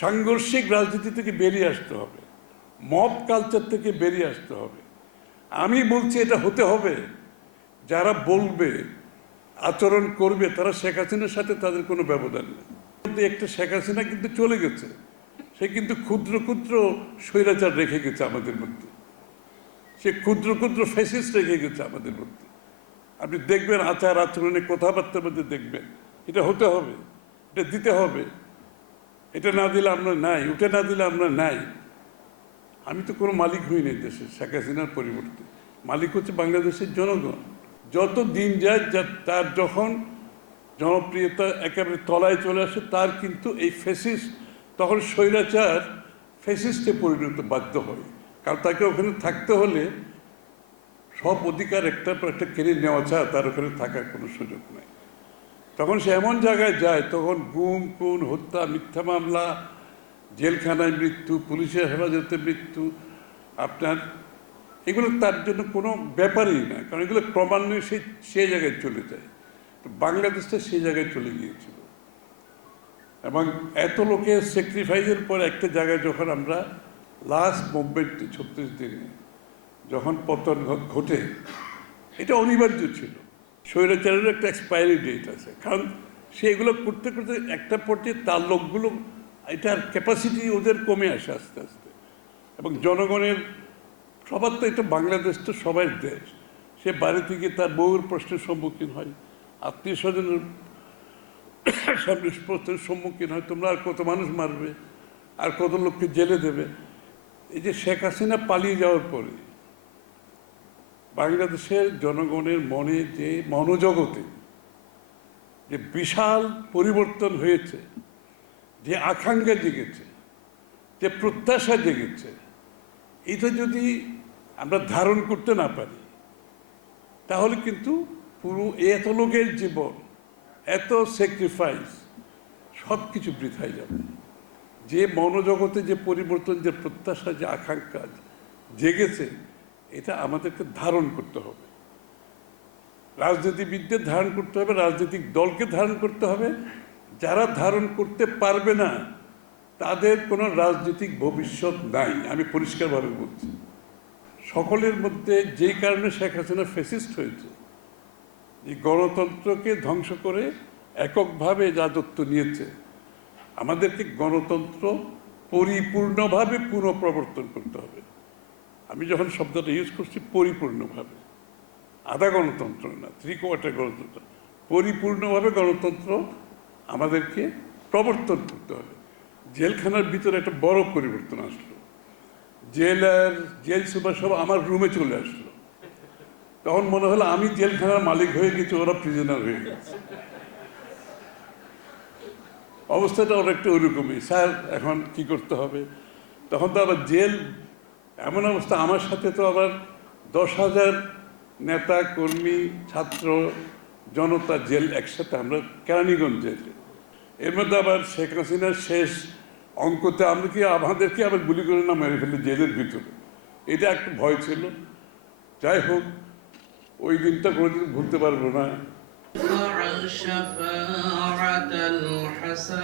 সাংঘর্ষিক রাজনীতি থেকে বেরিয়ে আসতে হবে, মব কালচার থেকে বেরিয়ে আসতে হবে। আমি বলছি এটা হতে হবে। যারা বলবে, আচরণ করবে, তারা শেখ হাসিনার সাথে তাদের কোনো ব্যবধান নেই। একটা শেখ হাসিনা কিন্তু চলে গেছে, সে কিন্তু ক্ষুদ্র ক্ষুদ্র স্বৈরাচার রেখে গেছে আমাদের মধ্যে, সে ক্ষুদ্র ক্ষুদ্র ফ্যাসিস্ট রেখে গেছে আমাদের মধ্যে। আপনি দেখবেন আচার আচরণে, কথাবার্তার মধ্যে দেখবেন এটা হতে হবে, এটা দিতে হবে। এটা না দিলে আমরা নাই, ওটা না দিলে আমরা নাই। আমি তো কোনো মালিক হইনি দেশে, শেখ হাসিনার পরিবর্তে মালিক হচ্ছে বাংলাদেশের জনগণ। যত দিন যায় তার যখন জনপ্রিয়তা একেবারে তলায় চলে আসে, তার কিন্তু এই ফ্যাসিস্ট, তখন স্বৈরাচার ফ্যাসিস্টে পরিণত বাধ্য হয়। কারণ তাকে ওখানে থাকতে হলে সব অধিকার একটার পর একটা কেড়ে নেওয়া ছাড়া তার ওখানে থাকার কোনো সুযোগ নেই। তখন সে এমন জায়গায় যায়, তখন গুম খুন, হত্যা, মিথ্যা মামলা, জেলখানায় মৃত্যু, পুলিশের হেফাজতে মৃত্যু, আপনার এগুলো তার জন্য কোনো ব্যাপারই না। কারণ এগুলো ক্রমান্বয়ে সেই জায়গায় চলে যায়। তো বাংলাদেশটা সেই জায়গায় চলে গিয়েছিল, এবং এত লোকের স্যাক্রিফাইসের পর একটা জায়গায় যখন আমরা লাস্ট মুভমেন্টে 36 দিনে যখন পতন ঘটে, এটা অনিবার্য ছিল। স্বৈরাচারের একটা এক্সপায়ারি ডেট আছে, কারণ সে এগুলো করতে করতে একটা পর্যায়ে তার লোকগুলো, এটার ক্যাপাসিটি ওদের কমে আসে আস্তে আস্তে। এবং জনগণের সবার তো, এটা বাংলাদেশ তো সবার দেশ, সে বাড়ি থেকে তার বউর প্রশ্নের সম্মুখীন হয়, আত্মীয় স্বজনের সামনে প্রশ্নের সম্মুখীন হয়, তোমরা আর কত মানুষ মারবে, আর কত লোককে জেলে দেবে। এই যে শেখ হাসিনা পালিয়ে যাওয়ার পরে বাংলাদেশের জনগণের মনে যে মনোজগতে যে বিশাল পরিবর্তন হয়েছে, যে আকাঙ্ক্ষা জেগেছে, যে প্রত্যাশা জেগেছে, এটা যদি আমরা ধারণ করতে না পারি, তাহলে কিন্তু পুরো এত লোকের জীবন, এত স্যাক্রিফাইস, সব কিছু বৃথায় যাবে। যে মনোজগতে যে পরিবর্তন, যে প্রত্যাশা, যে আকাঙ্ক্ষা জেগেছে, এটা আমাদেরকে ধারণ করতে হবে। রাজনীতিবিদদের ধারণ করতে হবে, রাজনৈতিক দলকে ধারণ করতে হবে। যারা ধারণ করতে পারবে না, তাদের কোনো রাজনৈতিক ভবিষ্যৎ নাই। আমি পরিষ্কারভাবে বলছি। সকলের মধ্যে যেই কারণে শেখ হাসিনা ফ্যাসিস্ট হয়েছে, এই গণতন্ত্রকে ধ্বংস করে এককভাবে রাজত্ব নিয়েছে, আমাদেরকে গণতন্ত্র পরিপূর্ণভাবে পুনঃপ্রবর্তন করতে হবে। আমি যখন শব্দটা ইউজ করছি পরিপূর্ণভাবে, আধা গণতন্ত্র না, 3/4 গণতন্ত্র, পরিপূর্ণভাবে গণতন্ত্র আমাদেরকে প্রবর্তন করতে হবে। জেলখানার ভিতরে একটা বড় পরিবর্তন আসলো। জেল সুপার সব আমার রুমে চলে আসলো। তখন মনে হলো আমি জেলখানার মালিক হয়ে গেছি, ওরা প্রিজনার হয়ে গেছে। অবস্থাটা অনেকটা ওইরকমই। স্যার এখন কি করতে হবে? তখন তো আবার জেল এমন অবস্থা, আমার সাথে তো আবার 10,000 নেতা কর্মী, ছাত্র জনতা জেল একসাথে, আমরা কেরানীগঞ্জ জেলে। এর মধ্যে আবার শেখ হাসিনার শেষ অঙ্কতে আমাদেরকে আবার গুলি করে না মেরে ফেলে জেলের ভিতরে, এটা একটা ভয় ছিল। যাই হোক, ওই দিনটা কোনোদিন ভুলতে পারবো না।